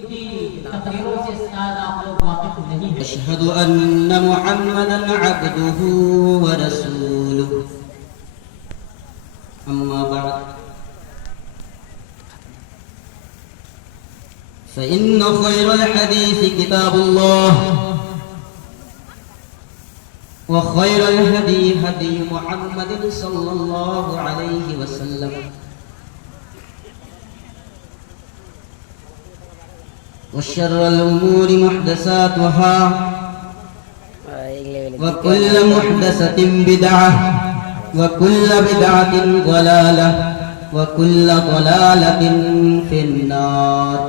تقریروں سے شاید آپ لوگ واقف نہیں ہیں. اشہد ان محمدا عبدہ ورسولہ. اما بعد فإن خير الحديث كتاب الله وخير الهدي هدي محمد صلى الله عليه وسلم وشر الأمور محدثاتها وكل محدثة بدعة وكل بدعة ضلالة وكل ضلالة في النار.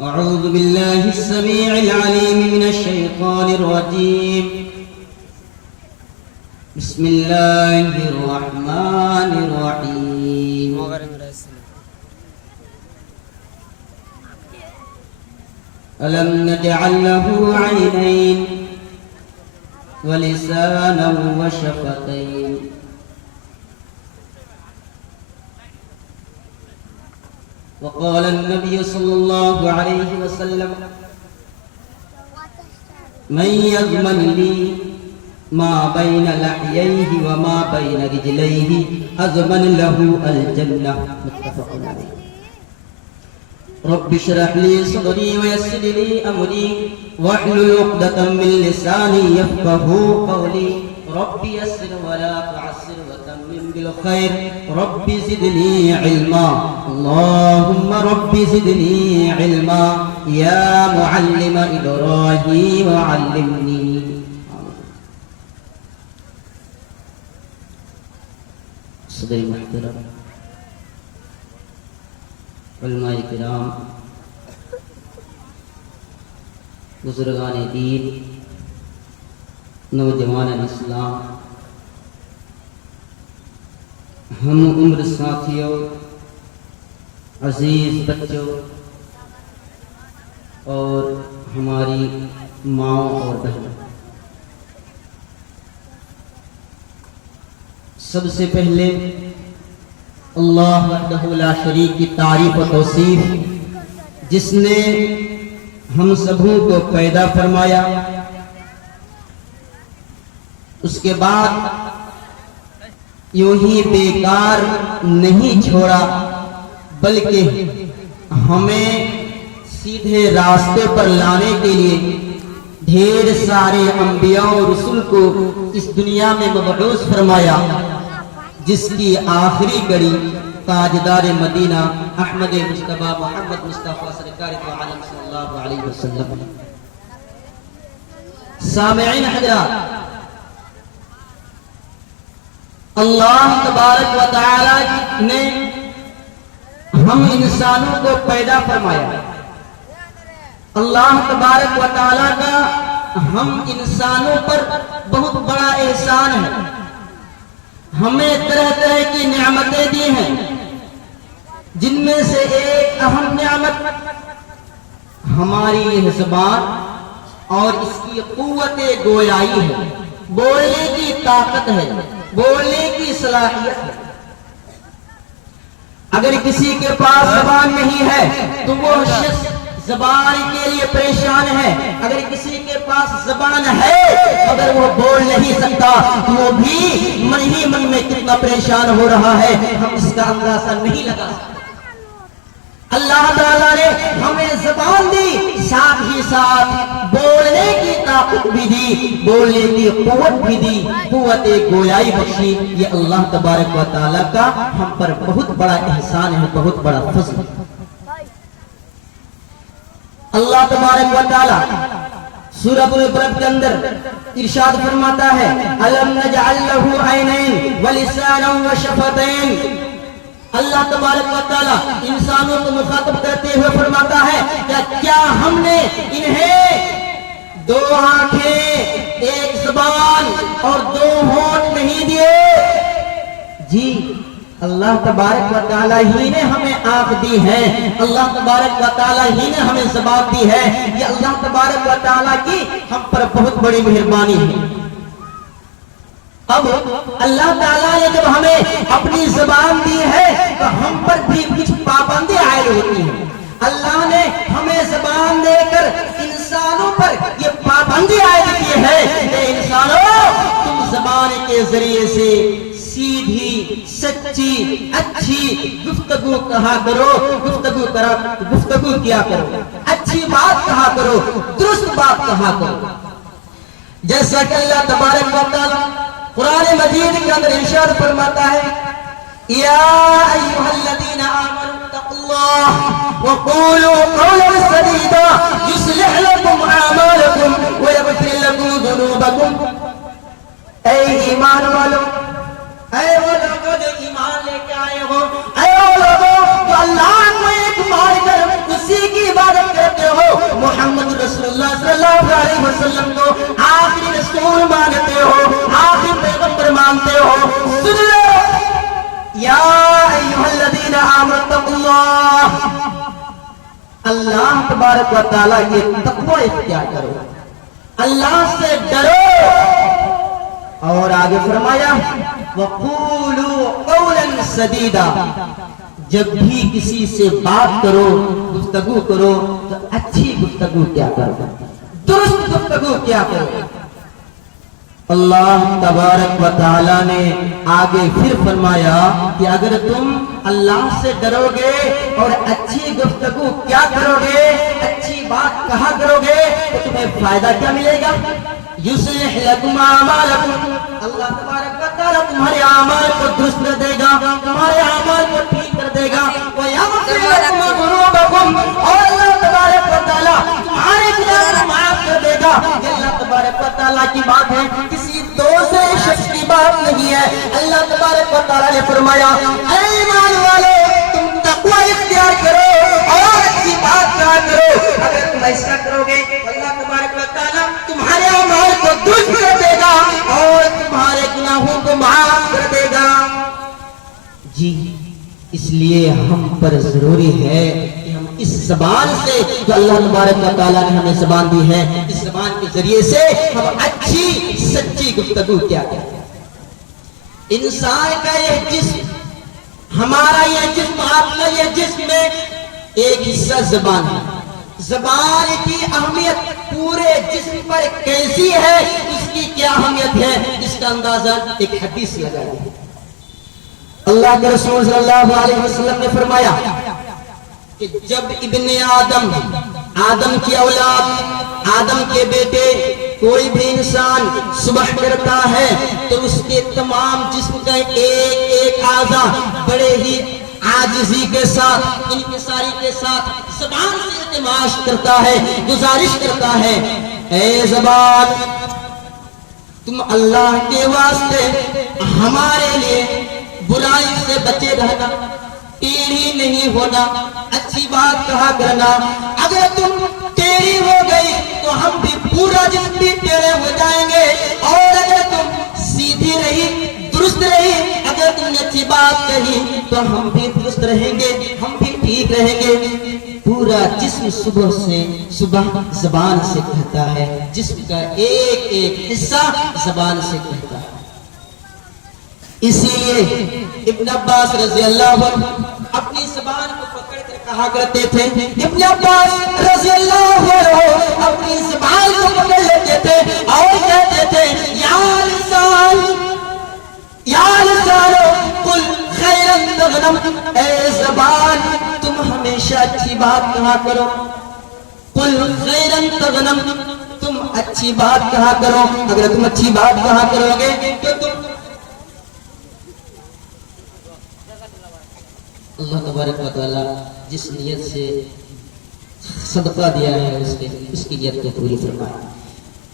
أعوذ بالله السميع العليم من الشيطان الرجيم. بسم الله الرحمن الرحيم. ألم نجعل له عينين ولسانا وشفتين وقال النبي صلى الله عليه وسلم من يضمن لي ما بين لحييه وما بين رجليه أضمن له الجنة. متفق عليه. رب اشرح لي صدري ويسر لي أمري واحلل عقدة من لساني يفقهوا قولي. رب يسر ولا تعسر وتمم بالخير. رب زدني علما. اللهم رب زدني علما يا معلم إبراهيم علمني. صدر محترم، علماء کرام، بزرگان دین، نوجوان اسلام، ہم عمر ساتھیوں، عزیز بچوں اور ہماری ماؤں اور بہنوں، سب سے پہلے اللہ وحدہ لا شریک کی تعریف و توصیف، جس نے ہم سبوں کو پیدا فرمایا، اس کے بعد یوں ہی بیکار نہیں چھوڑا، بلکہ ہمیں سیدھے راستے پر لانے کے لیے ڈھیر سارے انبیاء و رسول کو اس دنیا میں مبعوث فرمایا، جس کی آخری کڑی تاجدار مدینہ احمد مصطفیٰ محمد مصطفیٰ سرکار دو عالم صلی اللہ علیہ وسلم. سامعین حضرات، اللہ تبارک و تعالی نے ہم انسانوں کو پیدا فرمایا. اللہ تبارک و تعالی کا ہم انسانوں پر بہت بڑا احسان ہے. ہمیں طرح طرح کی نعمتیں دی ہیں، جن میں سے ایک اہم نعمت ہماری یہ زبان اور اس کی قوت گویائی ہے، بولنے کی طاقت ہے، بولنے کی صلاحیت ہے. اگر کسی کے پاس زبان نہیں ہے تو وہ شخص زبان کے لیے پریشان ہے. اگر کسی کے پاس زبان ہے مگر وہ بول نہیں سکتا تو وہ بھی من ہی من میں کتنا پریشان ہو رہا ہے، ہم اس کا اندازہ نہیں لگا سکتے. اللہ تعالیٰ نے ہمیں زبان دی، ساتھ ہی ساتھ بولنے کی طاقت بھی دی، بولنے کی قوت بھی دی، قوت گویائی بخشی. یہ اللہ تبارک و تعالیٰ کا ہم پر بہت بڑا احسان ہے، بہت بڑا فضل ہے. اللہ تبارک و تعالیٰ سورۃ البلد کے اندر ارشاد فرماتا ہے أَلَمْ نَجْعَلْ لَهُ عَيْنَيْنِ وَلِسَانًا وَشَفَتَيْنِ. اللہ تبارک و تعالیٰ انسانوں کو مخاطب کرتے ہوئے فرماتا ہے کہ کیا ہم نے انہیں دو آنکھیں، ایک زبان اور دو ہونٹ نہیں دیے؟ جی، اللہ تبارک و تعالیٰ ہی نے ہمیں آنکھ دی ہے، اللہ تبارک و تعالیٰ ہی نے ہمیں زبان دی ہے. یہ اللہ تبارک و تعالیٰ کی ہم پر بہت بڑی مہربانی ہے. اب اللہ تعالیٰ نے جب ہمیں اپنی زبان دی ہے ذریعے سے سیدھی سچی اچھی گفتگو کہا کرو، گفتگو کیا کرو، اچھی بات کہا کرو، درست بات کہا کرو. جیسا کہ اللہ تبارک و تعالی قرآن مجید کے اندر ارشاد فرماتا ہے یا ایھا الذین آمنوا اتقوا اللہ وقولوا قولا سدیدا یصلح لکم اعمالکم ویغفر لکم ذنوبکم. اے ایمان والو، اے وہ لوگوں جو ایمان لے کے آئے ہو، اے وہ لوگوں جو اللہ کو ایک مان کر اسی کی عبادت کرتے ہو، محمد رسول اللہ صلی اللہ علیہ وسلم کو آخری رسول مانتے ہو، آخری پیغمبر مانتے ہو، سن لو یا ایھا الذین آمنوا اتقوا اللہ. اللہ تبارک و تعالیٰ کے تقوی اختیار کرو، اللہ سے ڈرو. اور آگے فرمایا وَقُولُوا قَوْلًا سَدِيدًا. جب بھی کسی سے بات کرو، گفتگو کرو تو اچھی گفتگو کیا کرو، درست گفتگو کیا کرو. اللہ تبارک و تعالی نے آگے پھر فرمایا کہ اگر تم اللہ سے ڈرو گے اور اچھی گفتگو کیا کرو گے، اچھی بات کہا کرو گے تو تمہیں فائدہ کیا ملے گا؟ یصلح لکم اعمالکم. اللہ تبارک و تعالی تمہارے اعمال کو درست کر دے گا، تمہارے اعمال کو ٹھیک کر دے گا. ویغفر لکم ذنوبکم. اور اللہ تبارک و تعالی تمہارے گناہ کو معاف کر دے گا. یہ اللہ تبارک و تعالی کی بات ہے، کسی دوسرے شخص کی بات نہیں ہے. اللہ تبارک و تعالی نے فرمایا اے ایمان والو تم تقوی اختیار کرو اور اچھی بات کہا کرو. اگر تم ایسا کرو گے اللہ تبارک و تعالی تمہارے اعمال کو درست کر دے گا اور تمہارے گناہوں کو معاف کر دے گا. جی اس لیے ہم پر ضروری ہے کہ ہم اس زبان سے جو اللہ تبارک و تعالیٰ نے ہمیں زبان دی ہے، اس زبان کے ذریعے سے ہم اچھی سچی گفتگو کیا کریں. انسان کا یہ جسم، ہمارا یہ جسم، آپ کا یہ جسم میں ایک حصہ زبان ہے. زبان کی اہمیت پورے جسم پر کیسی ہے، اس کی کیا اہمیت ہے، اس کا اندازہ ایک حدیث لگائیے. اللہ کے رسول صلی اللہ علیہ وسلم نے فرمایا کہ جب ابن آدم کی اولاد، آدم کے بیٹے، کوئی بھی انسان صبح کرتا ہے تو اس کے تمام جسم کا ایک ایک اعضا بڑے ہی عاجزی کے ساتھ، انکساری کے ساتھ زبان سے التماس کرتا ہے، گزارش کرتا ہے اے زبان تم اللہ کے واسطے ہمارے لیے برائی سے بچے رہنا، ٹیڑھی نہیں ہونا، اچھی بات کہا کرنا. اگر تم ٹیڑھی ہو گئی تو ہم بھی پورا جسم بھی ٹیڑھے ہو جائیں گے، اور اگر تم سیدھی رہی، درست رہی، اگر تم نے اچھی بات کہی تو ہم بھی درست رہیں گے، ہم بھی ٹھیک رہیں گے. پورا جسم صبح زبان سے کہتا ہے، جسم کا ایک ایک حصہ زبان سے کہتا ہے. اسی لیے ابن عباس رضی اللہ عنہ اپنی زبان کو پکڑ کر کہا کرتے تھے، ابن عباس رضی اللہ عنہ اپنی زبان کو پکڑ لیتے تھے اور کہتے تھے یا لسان قل خیرا تغنم. اے زبان تم ہمیشہ اچھی بات کہا کرو، قل خیرا تغنم، تم اچھی بات کہا کرو. اگر تم اچھی بات کہا کرو گے تو تم اللہ تبارک و تعالی جس نیت سے صدقہ دیا ہے اس کی نیت کو پوری فرمائے.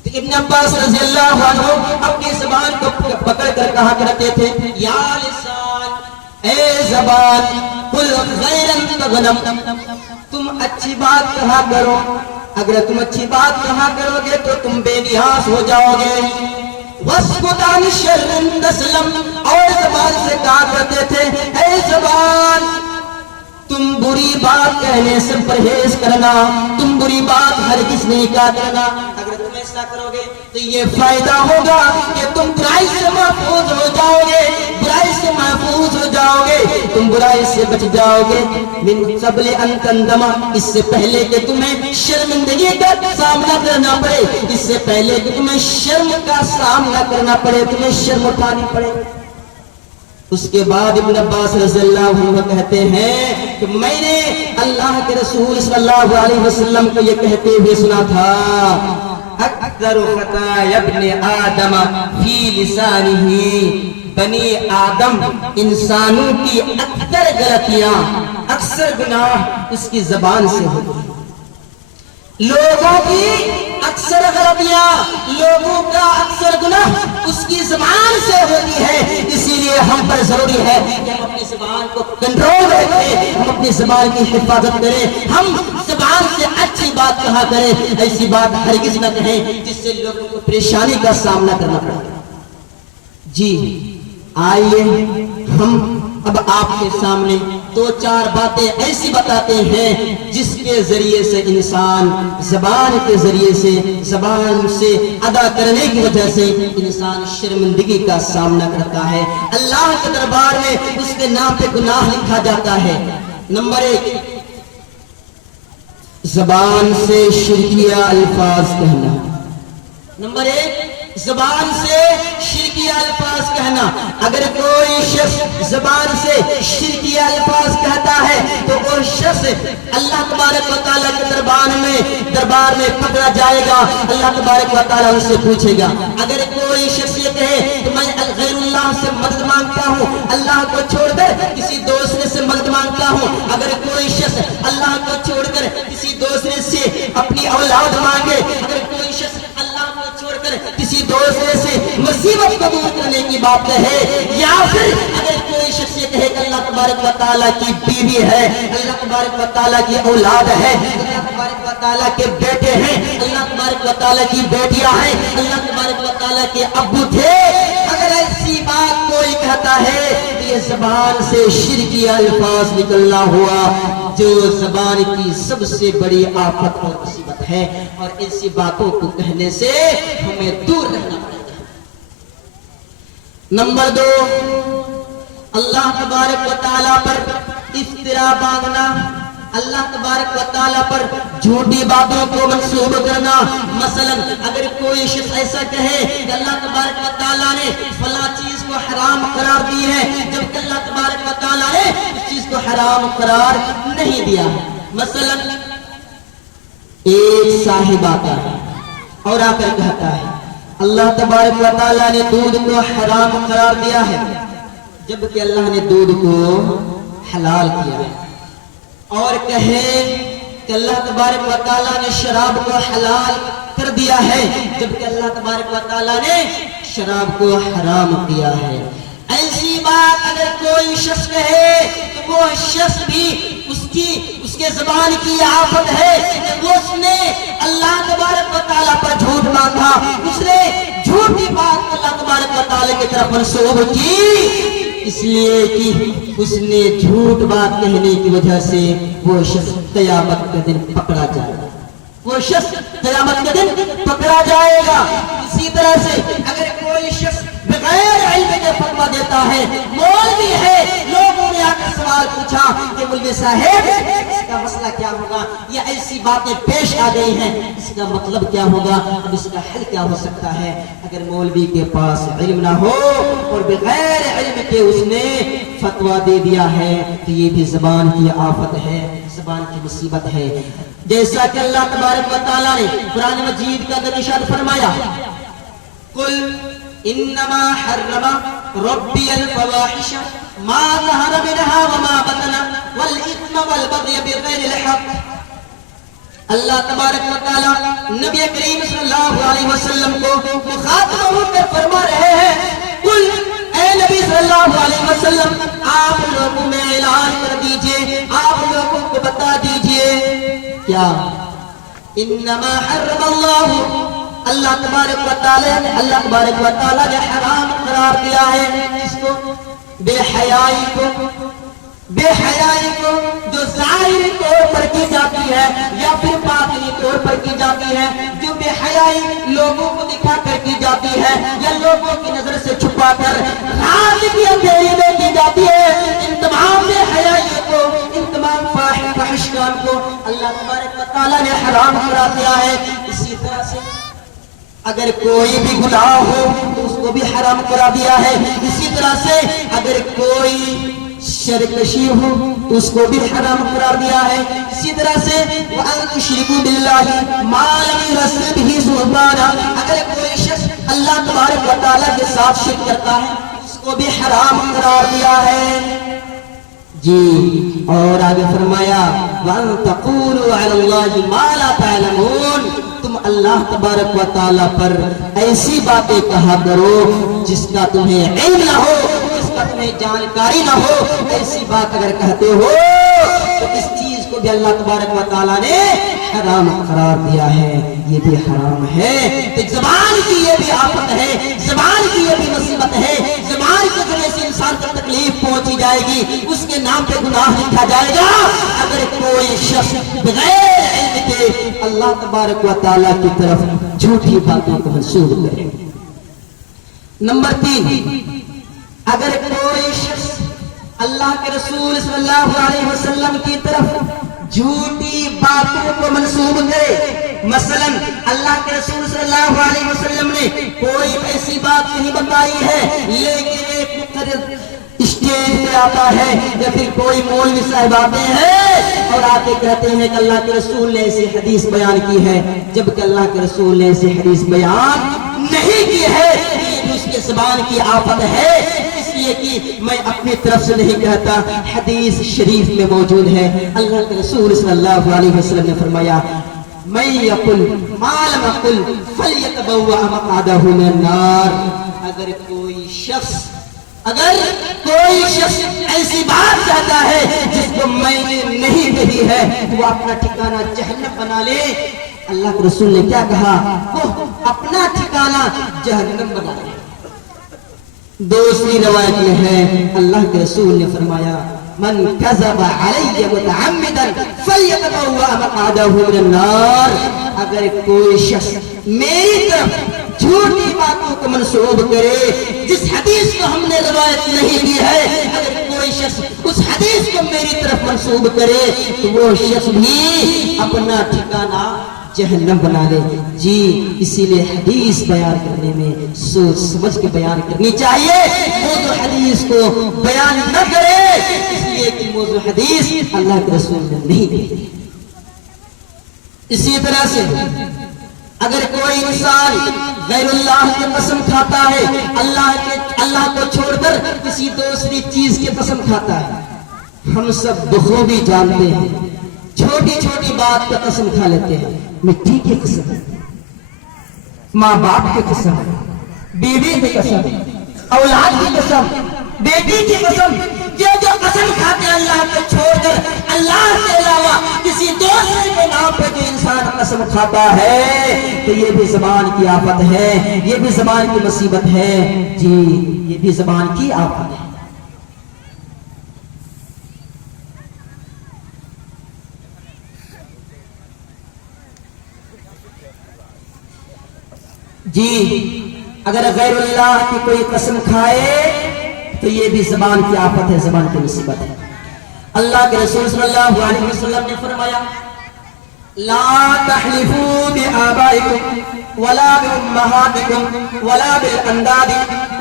تو ابن عباس رضی اللہ عنہ اپنی زبان کو پکڑ کر کہا کرتے تھے یا لسان، اے زبان قل خیرا تغنم، تم اچھی بات کہا کرو. اگر تم اچھی بات کہا کرو گے تو تم بے نیاز ہو جاؤ گے. وَاسْكُتْ عَنِ الشَّرِّ تَسْلَمْ. اور زبان سے کہا کرتے تھے اے زبان تم بری بات کہنے سے پرہیز کرنا، تم بری بات ہرگز نہیں کہا کرنا. اگر تم ایسا ایسا کرو گے تو یہ فائدہ ہوگا کہ تم برائی سے محفوظ ہو جاؤ گے، برائی سے محفوظ ہو جاؤ گے، تم برائی سے بچ جاؤ گے۔ من قبل ان تندم، اس سے پہلے کہ تمہیں شرمندگی کا سامنا کرنا پڑے، اس سے پہلے کہ تمہیں شرم کا سامنا کرنا پڑے، تمہیں شرم اٹھانی پڑے۔ اس کے بعد ابن عباس رضی اللہ عنہ کہتے ہیں کہ میں نے اللہ کے رسول صلی اللہ علیہ وسلم کو یہ کہتے ہوئے سنا تھا، اکثر خطایا ابن آدم فی لسانہ، بنی آدم انسانوں کی اکثر غلطیاں، اکثر گناہ اس کی زبان سے ہوتے ہیں۔ لوگوں کی اکثر غلطیاں، لوگوں کا اکثر گناہ اس کی زبان سے ہوتی ہے۔ اسی لیے ہم پر ضروری ہے کہ ہم اپنی زبان کو کنٹرول رکھیں، ہم اپنی زبان کی حفاظت کریں، ہم زبان سے اچھی بات کہا کریں، ایسی بات ہرگز نہ کہیں جس سے لوگوں کو پریشانی کا سامنا کرنا پڑے۔ جی آئیے ہم اب آپ کے سامنے دو چار باتیں ایسی بتاتے ہیں جس کے ذریعے سے انسان زبان کے ذریعے سے، زبان سے ادا کرنے کی وجہ سے انسان شرمندگی کا سامنا کرتا ہے، اللہ کے دربار میں اس کے نام پہ گناہ لکھا جاتا ہے۔ نمبر 1، زبان سے شرکیہ الفاظ کہنا۔ نمبر 1، زبان سے شرکیہ الفاظ کہنا۔ اگر کوئی شخص زبان سے شرکیہ الفاظ کہتا ہے تو وہ شخص اللہ تبارک و تعالیٰ کے دربار میں پکڑا جائے گا، اللہ تبارک و تعالیٰ ان سے پوچھے گا۔ اگر کوئی شخص یہ کہے کہ میں غیر اللہ سے مدد مانگتا ہوں، اللہ کو چھوڑ کر کسی دوسرے سے مدد مانگتا ہوں، اگر کوئی شخص اللہ کو چھوڑ کر کسی دوسرے سے اپنی اولاد مانگے، اگر کوئی شخص اللہ کو چھوڑ کر کسی دوسرے سے مصیبت کو دور کرنے کی بات کہے، یا پھر اگر کوئی شخص یہ کہے کہ اللہ تبارک و تعالیٰ کی بیوی ہے، اللہ تبارک و تعالیٰ کی اولاد ہے، اللہ تبارک و تعالیٰ کے بیٹے ہیں، اللہ تبارک و تعالیٰ کی بیٹیاں ہیں، اللہ تبارک و تعالیٰ کے ابو تھے، اگر ایسی بات کوئی کہتا ہے تو یہ زبان سے شرکیہ الفاظ نکلنا ہوا، جو زبان کی سب سے بڑی آفت اور مصیبت ہے، اور ایسی باتوں کو کہنے سے ہمیں دور رہنا پڑے گا۔ نمبر 2، اللہ تبارک و تعالیٰ پر افترا باندھنا، اللہ تبارک و تعالیٰ پر جھوٹی باتوں کو منسوب کرنا۔ مثلا اگر کوئی شخص ایسا کہے کہ اللہ تبارک و تعالیٰ نے فلاں چیز کو حرام قرار دی ہے، جبکہ اللہ تبارک و تعالیٰ نے اس چیز کو حرام قرار نہیں دیا۔ مثلا ایک صاحب آتا ہے اور آ کر کہتا ہے اللہ تبارک و تعالیٰ نے دودھ کو حرام قرار دیا ہے، جبکہ اللہ نے دودھ کو حلال کیا ہے، اور کہے کہ اللہ تبارک و تعالیٰ نے شراب کو حلال کر دیا ہے، جبکہ اللہ تبارک و تعالیٰ نے شراب کو حرام کیا ہے۔ ایسی بات اگر کوئی شخص کہے تو وہ شخص بھی اس کے زبان کی آفت ہے کہ اس نے اللہ تبارک و تعالیٰ پر جھوٹ باندھا، اس نے جھوٹی بات اللہ تبارک و تعالیٰ کی طرف منسوب کی، اس لیے کہ اس نے جھوٹ بات کہنے کی وجہ سے وہ شخص قیامت کے دن پکڑا جائے گا، وہ شخص قیامت کے دن پکڑا جائے گا۔ اسی طرح سے اگر کوئی شخص بغیر علم کے فتویٰ دیتا ہے، مولوی ہے، لوگوں نے آ کر سوال پوچھا کہ مولوی صاحب اس کا مسئلہ کیا ہوگا، یہ ایسی باتیں پیش آ گئی ہیں، اس کا مطلب کیا ہوگا، اب اس کا حل کیا ہو سکتا ہے؟ اگر مولوی کے پاس علم نہ ہو اور بغیر علم کے اس نے فتویٰ دے دیا ہے تو یہ بھی زبان کی آفت ہے، زبان کی مصیبت ہے۔ جیسا کہ اللہ تبارک و تعالیٰ نے قرآن مجید کا اندر ارشاد فرمایا، قل انما حرم ربی الفواحش ما ظہر منها وما بطن والاثم والبغی بغیر الحق۔ اللہ تبارک و تعالیٰ نبی کریم صلی اللہ علیہ وسلم کو مخاطب ہو کر فرما رہے ہیں، قل اے نبی صلی اللہ علیہ وسلم آپ لوگوں میں اعلان کر دیجئے، آپ لوگوں کو بتا دیجئے کیا، انما حرم اللہ تبارک و تعالیٰ نے حرام قرار دیا ہے اس کو، بے حیائی کو جو ظاہری طور پر کی جاتی ہے یا پھر باطنی طور پر کی جاتی ہے، جو بے حیا حیائی لوگوں کو دکھا کر کی جاتی ہے یا لوگوں کی نظر سے چھپا کر رات کی اندھیری میں کی جاتی ہے، ان تمام بے حیائی کو، ان تمام فاحش کام کو اللہ تبارک و تعالیٰ نے حرام کرا دیا ہے۔ اسی طرح سے اگر کوئی بھی گناہ ہو تو اس کو بھی حرام کرا دیا ہے، اسی طرح سے اگر کوئی شرکشی ہو تو اس کو بھی حرام قرار دیا ہے، اسی طرح سے وَأَن تُشْرِكُوا بِاللَّهِ مَا لَمْ يُنَزِّلْ بِهِ سُلْطَانًا، اگر کوئی شخص اللہ تبارک و تعالیٰ کے ساتھ شرک کرتا ہے اس کو بھی حرام قرار دیا ہے جی۔ اور آگے فرمایا وَأَن تَقُولُوا عَلَى اللَّهِ مَا لَا تَعْلَمُونَ، تم اللہ تبارک و تعالیٰ پر ایسی باتیں کہا کرو جس کا تمہیں علم نہ ہو، جس کا تمہیں جانکاری نہ ہو، ایسی بات اگر کہتے ہو تو اس چیز کو بھی اللہ تبارک و تعالیٰ نے حرام قرار دیا ہے، یہ بھی حرام ہے۔ تو زبان کی یہ بھی آفت ہے، زبان کی یہ بھی مصیبت ہے، زبان کے ذریعے سے انسان کو تکلیف پہنچی جائے گی، اس کے نام پہ گناہ لکھا جائے گا اگر کوئی شخص بغیر علم کے اللہ تبارک و تعالیٰ کی طرف جھوٹی باتوں کو منسوب کرے۔ نمبر 3، اگر کوئی شخص اللہ کے رسول صلی اللہ علیہ وسلم کی طرف جھوٹی باتوں کو منسوب کرے، مثلا اللہ کے رسول صلی اللہ علیہ وسلم نے کوئی ایسی بات نہیں بتائی ہے لیکن ایک مقرر اسٹیج پہ آتا ہے یا پھر کوئی مولوی صاحب آتے ہیں اور آتے کہتے ہیں کہ اللہ کے رسول نے ایسی حدیث بیان کی ہے، جبکہ اللہ کے رسول نے ایسی حدیث بیان نہیں کی ہے، یہ اس کے زبان کی آفت ہے۔ اس لیے کہ میں اپنی طرف سے نہیں کہتا، حدیث شریف میں موجود ہے، اللہ کے رسول صلی اللہ علیہ وسلم نے فرمایا میں یقل ما لم اقل فلیتبوأ مقعدہ من النار، اگر کوئی شخص ایسی بات کہتا ہے جس کو میں نے نہیں کہی ہے وہ اپنا ٹھکانہ جہنم بنا لے۔ اللہ کے رسول نے کیا کہا؟ وہ اپنا ٹھکانہ جہنم بنا لے۔ دوسری روایت میں ہے اللہ کے رسول نے فرمایا من کذب علی متعمدا فلیتبوأ مقعدہ من النار، اگر کوئی شخص میری طرف جھوٹی باتوں کو منسوب کرے جس حدیث کو ہم نے روایت نہیں کی ہے، اگر کوئی شخص اس حدیث کو میری طرف منسوب کرے تو وہ شخص بھی اپنا ٹھکانہ جہنم بنا لے جی۔ اسی لیے حدیث بیان کرنے میں سوچ سمجھ کے بیان کرنی چاہیے، موضوع حدیث کو بیان نہ کرے اس لیے کہ موضوع حدیث اللہ کے رسول نے نہیں دی۔ اسی طرح سے اگر کوئی انسان غیر اللہ کی قسم کھاتا ہے، اللہ کو چھوڑ کر کسی دوسری چیز کی قسم کھاتا ہے، ہم سب بخوبی جانتے ہیں چھوٹی چھوٹی بات پر قسم کھا لیتے ہیں، مٹی کی قسم، ماں باپ کی قسم، بیوی کی قسم، اولاد کی قسم، بیٹی کی قسم، یہ جو قسم کھاتے ہیں اللہ کو چھوڑ کر اللہ کے علاوہ کسی دوسرے کے نام پہ جو انسان قسم کھاتا ہے تو یہ بھی زبان کی آفت ہے، یہ بھی زبان کی مصیبت ہے جی، یہ بھی زبان کی آفت ہے۔ جی اگر غیر اللہ کی کوئی قسم کھائے تو یہ بھی زبان کی آفت ہے، زبان کی مصیبت ہے۔ اللہ کے رسول صلی اللہ علیہ وسلم نے فرمایا لا تحلفوا بآبائكم ولا بأمهاتكم ولا بالأنداد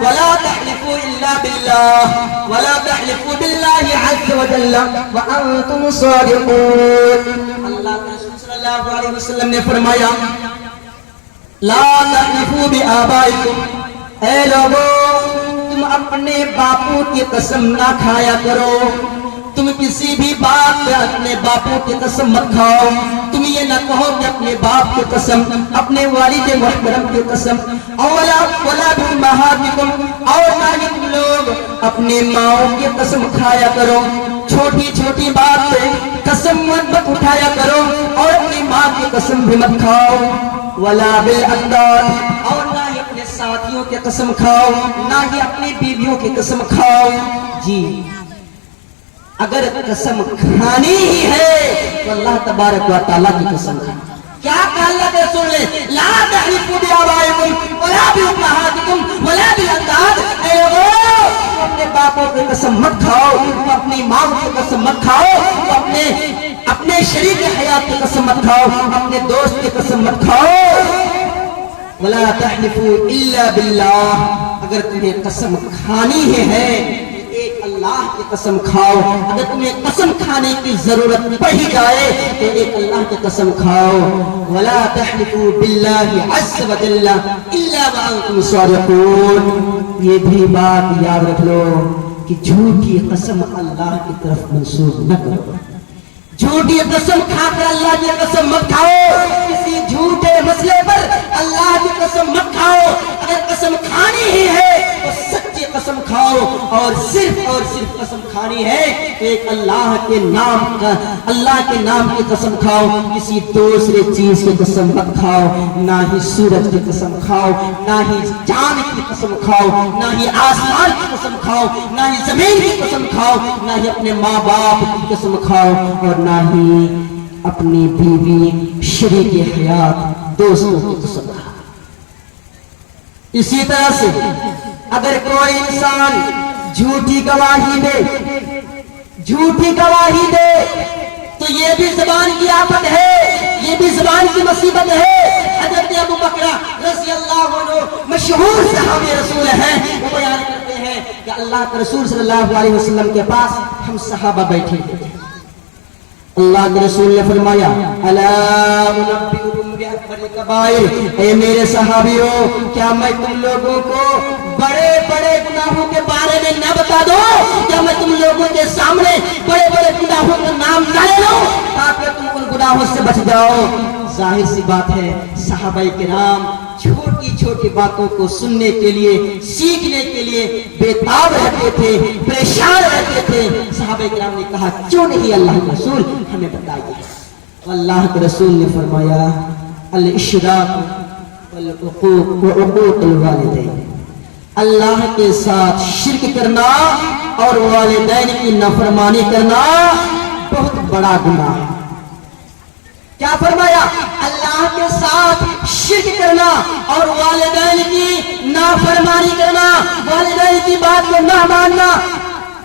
ولا تحلفوا إلا بالله ولا تحلفوا بالله عز وجل وأنتم صادقون۔ اللہ کے رسول صلی اللہ علیہ وسلم نے فرمایا لا تحلفوا بآبائكم، اے لوگوں تم اپنے باپوں کی قسم نہ کھایا کرو، تم کسی بھی بات پہ اپنے باپوں کی قسم مت کھاؤ، تم یہ نہ کہو کہ اپنے باپ کی قسم، اپنے والد محترم کی قسم، اولا بأمہاتکم، اور نہ ہی تم لوگ اپنے ماؤں کی قسم کھایا کرو، چھوٹی چھوٹی بات پہ قسم مت اٹھایا کرو اور اپنی ماں کی قسم بھی مت کھاؤ، ولا بالانداد، اور نہ ہی اپنے ساتھیوں کی قسم کھاؤ، نہ ہی اپنی بیویوں کی قسم کھاؤ جی۔ اگر قسم کھانی ہی ہے تو اللہ تبارک و تعالیٰ کی قسم کھانا۔ کیا کہا اللہ کے رسول نے لا تحلفوا بآبائکم ولا بأمہاتکم ولا بالأنداد، اے لوگوں اپنے باپوں کی قسم مت کھاؤ، اپنی ماں کی قسم مت کھاؤ، اپنے شریک حیات کی قسم مت کھاؤ، اپنے دوست کی قسم مت کھاؤ۔ ولا تحلفوا الا باللہ، اگر تمہیں قسم کھانی ہے ایک اللہ کی قسم کھاؤ، اگر تمہیں قسم کھانے کی ضرورت پڑ ہی جائے تو ایک اللہ کی قسم کھاؤ۔ ولا تحلفوا باللہ عز وجل الا وانتم صادقون، یہ بھی بات یاد رکھ لو کہ جھوٹی قسم اللہ کی طرف منسوب نہ کرو، جھوٹی قسم کھا کر اللہ کی قسم مت کھاؤ، کسی جھوٹے مسئلے پر اللہ کی قسم مت کھاؤ، اگر قسم کھانی ہی ہے تو سچی قسم کھاؤ، اور صرف قسم کھانی ہے ایک اللہ کے نام کی قسم کھاؤ، کسی دوسرے چیز کی قسم مت کھاؤ، نہ ہی سورج کی قسم کھاؤ، نہ ہی چاند کی قسم کھاؤ، نہ ہی آسمان کی قسم کھاؤ، نہ ہی زمین کی قسم کھاؤ، نہ ہی اپنے ماں باپ کی قسم کھاؤ، اور نہ ہی اپنی بیوی شریک حیات دوستوں کی قسم کھاؤ۔ اسی طرح سے اگر کوئی انسان جھوٹی گواہی دے تو یہ بھی زبان کی آفت ہے، یہ بھی زبان کی مصیبت ہے۔ حضرت ابو بکر رضی اللہ عنہ مشہور صحابی رسول ہیں، وہ بیان کرتے ہیں کہ اللہ کے رسول صلی اللہ علیہ وسلم کے پاس ہم صحابہ بیٹھے تھے، اللہ کے رسول نے فرمایا الا انبئکم باکبر الکبائر، اے میرے صحابیوں کیا میں تم لوگوں کو بڑے بڑے گناہوں کے بارے میں نہ بتا دوں؟ کیا میں تم لوگوں کے سامنے بڑے بڑے گناہوں کا نام نہ لے لوں تاکہ تم ان گناہوں سے بچ جاؤ؟ ظاہر سی بات ہے صحابہ کرام چھوٹی چھوٹی باتوں کو سننے کے لیے، سیکھنے کے لیے بےتاب رہتے تھے، پریشان رہتے تھے۔ صحابہ کرام نے کہا کیوں نہیں اللہ کے رسول ہمیں بتائیے؟ اللہ کے رسول نے فرمایا الاشراک والعقوق وعقوق الوالدین، اللہ کے ساتھ شرک کرنا اور والدین کی نافرمانی کرنا بہت بڑا گناہ ہے۔ کیا فرمایا؟ اللہ کے ساتھ شرک کرنا اور والدین کی نافرمانی کرنا، والدین کی بات کو نہ ماننا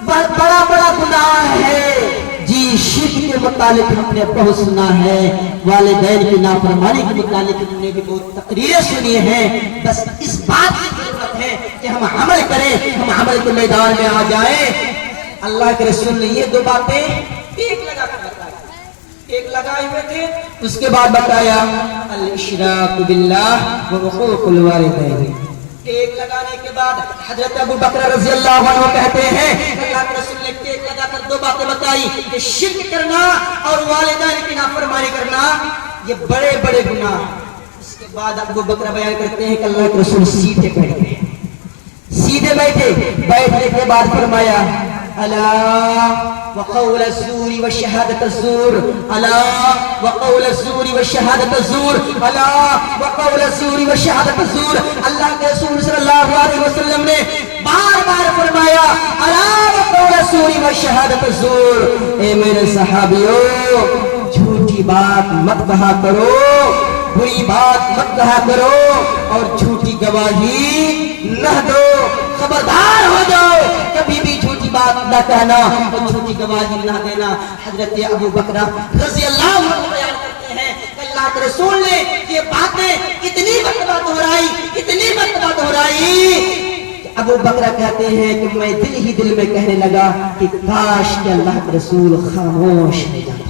بڑا بڑا گناہ ہے۔ جی شرک کے متعلق ہم نے بہت سنا ہے، والدین کی نافرمانی کے متعلق ہم نے بھی بہت تقریریں سنی ہیں، بس اس بات کی ضرورت ہے کہ ہم عمل کریں، ہم عمل کے میدان میں آ جائیں۔ اللہ کے رسول نے یہ دو باتیں ایک لگا کر ایک لگائے ہوئے تھے، اس کے بعد بتایا الاشراک باللہ وعقوق الوالدین۔ ایک لگانے کے بعد حضرت ابو بکر رضی اللہ عنہ کہتے ہیں اللہ کے رسول نے ایک لگا کر دو باتیں بتائی کہ شرک کرنا اور والدین کی نافرمانی کرنا یہ بڑے بڑے گناہ ہیں۔ اس کے بعد ابو بکر بیان کرتے ہیں کہ اللہ کے رسول سیدھے بیٹھے، سیدھے بیٹھنے کے بعد فرمایا الا وقول الزور وشهادة الزور، الا وقول الزور وشهادة الزور، الا وقول الزور وشهادة الزور۔ اللہ کے رسول صلی اللہ علیہ وسلم نے بار بار فرمایا الا وقول الزور وشهادة الزور، اے میرے صحابیوں جھوٹی بات مت کہا کرو، بری بات مت کہا کرو اور جھوٹی گواہی نہ دو، خبردار ہو جاؤ، کبھی بھی جھوٹی بات نہ کہنا اور جھوٹی گواہی نہ دینا۔ حضرت ابو بکر رضی اللہ عنہ بیان کرتے ہیں کہ اللہ کے رسول نے یہ باتیں اتنی مرتبہ دہرائی کہ ابو بکر کہتے ہیں کہ میں دل میں کہنے لگا کہ کاش کہ اللہ کے رسول خاموش ہو جاتے۔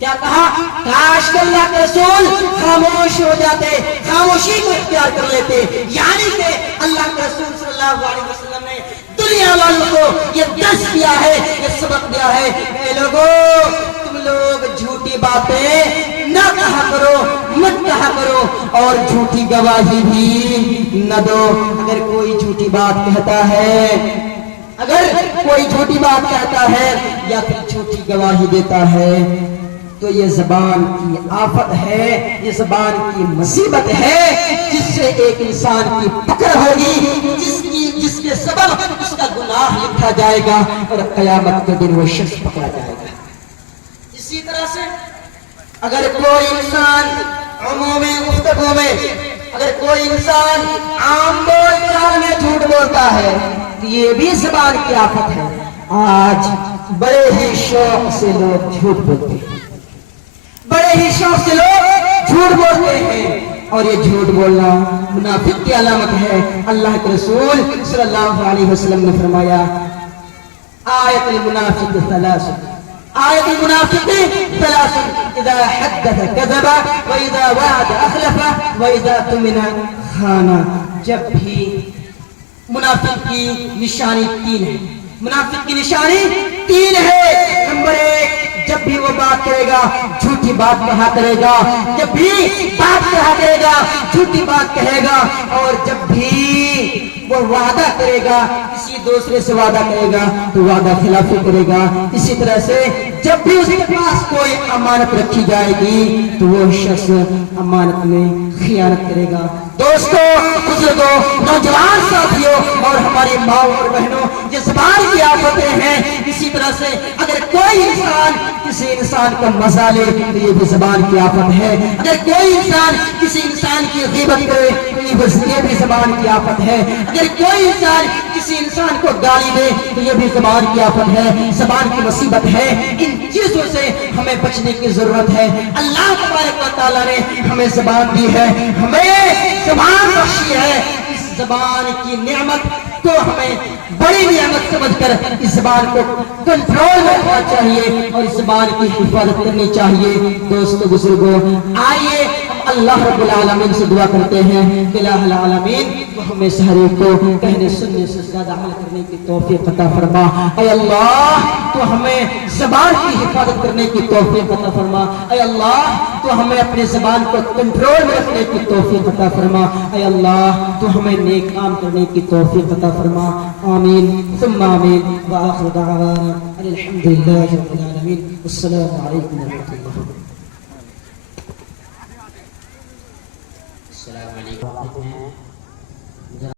کیا کہا؟ کاش کہ اللہ کے رسول خاموش ہو جاتے، خاموشی کو اختیار کر لیتے، یعنی کہ اللہ کے رسول صلی اللہ علیہ وسلم نے دنیا والوں کو یہ درس دیا ہے، یہ سبق دیا ہے، اے لوگوں تم لوگ جھوٹی باتیں نہ کہا کرو، مت کہا کرو اور جھوٹی گواہی بھی نہ دو۔ اگر کوئی جھوٹی بات کہتا ہے، اگر کوئی جھوٹی بات کہتا ہے یا پھر جھوٹی گواہی دیتا ہے تو یہ زبان کی آفت ہے، یہ زبان کی مصیبت ہے، جس سے ایک انسان کی پکڑ ہوگی، جس کے سبب اس کا گناہ لکھا جائے گا اور قیامت کے دن وہ شخص پکڑا جائے گا۔ اسی طرح سے اگر کوئی انسان عمومی گفتگو میں اگر کوئی انسان عام بول چال میں جھوٹ بولتا ہے تو یہ بھی زبان کی آفت ہے. آج بڑے ہی شوق سے لوگ جھوٹ بولتے ہیں, بڑے ہی شوق سے لوگ جھوٹ بولتے ہیں, اور یہ جھوٹ بولنا منافق کی علامت ہے. اللہ کے رسول صلی اللہ علیہ وسلم نے فرمایا آیت المنافق ثلاث, آیت المنافق ثلاث, اذا حدث كذب واذا وعد اخلف واذا اؤتمن خان. جب بھی منافق کی نشانی تین ہے, منافق کی نشانی تین ہے. نمبر ایک, جب بھی وہ بات کرے گا جھوٹی بات کہا کرے گا, جب بھی بات کہا کرے گا جھوٹی بات کہے گا, اور جب بھی وہ وعدہ کرے گا کسی دوسرے سے وعدہ کرے گا تو وعدہ خلافی کرے گا. اسی طرح سے جب بھی اس کے پاس کوئی امانت رکھی جائے گی تو وہ شخص امانت میں خیانت کرے گا. دوستوں, بزرگوں, نوجوان ساتھیوں اور ہماری ماں اور بہنوں, یہ زبان کی آفتیں ہیں. اسی طرح سے اگر کوئی انسان کسی انسان کا مزہ لے تو یہ بھی زبان کی آفت ہے. اگر کوئی انسان کسی انسان کی غیبت کرے تو یہ بھی زبان کی آفت ہے. اگر کوئی انسان کسی انسان کو گالی دے تو یہ بھی زبان کی آفت ہے, زبان کی مصیبت ہے. ان چیزوں سے ہمیں بچنے کی ضرورت ہے. اللہ تبارک و تعالیٰ نے ہمیں زبان دی ہے, ہمیں زبان بخشی ہے. اس زبان کی نعمت کو ہمیں بڑی نعمت سمجھ کر اس زبان کو کنٹرول میں رکھنا چاہیے اور اس زبان کی حفاظت کرنی چاہیے. دوستو, بزرگوں, آئیے ہم اللہ رب العالمین سے دعا کرتے ہیں کہ الہ العالمین وہ ہمیں ہر ایک کو کہنے سننے سے زیادہ عمل کرنے کی توفیق عطا فرما. اے اللہ, تو ہمیں زبان کی حفاظت کرنے کی توفیق عطا فرما. اے اللہ, تو ہمیں اپنے زبان کو کنٹرول میں رکھنے کی توفیق عطا فرما. اے اللہ, تو ہمیں نیک کام کرنے کی توفیق عطا فرما. آمین ثم آمین. وآخر دعوانا الحمدللہ رب العالمین. السلام علیکم ورحمۃ اللہ. السلام علیکم.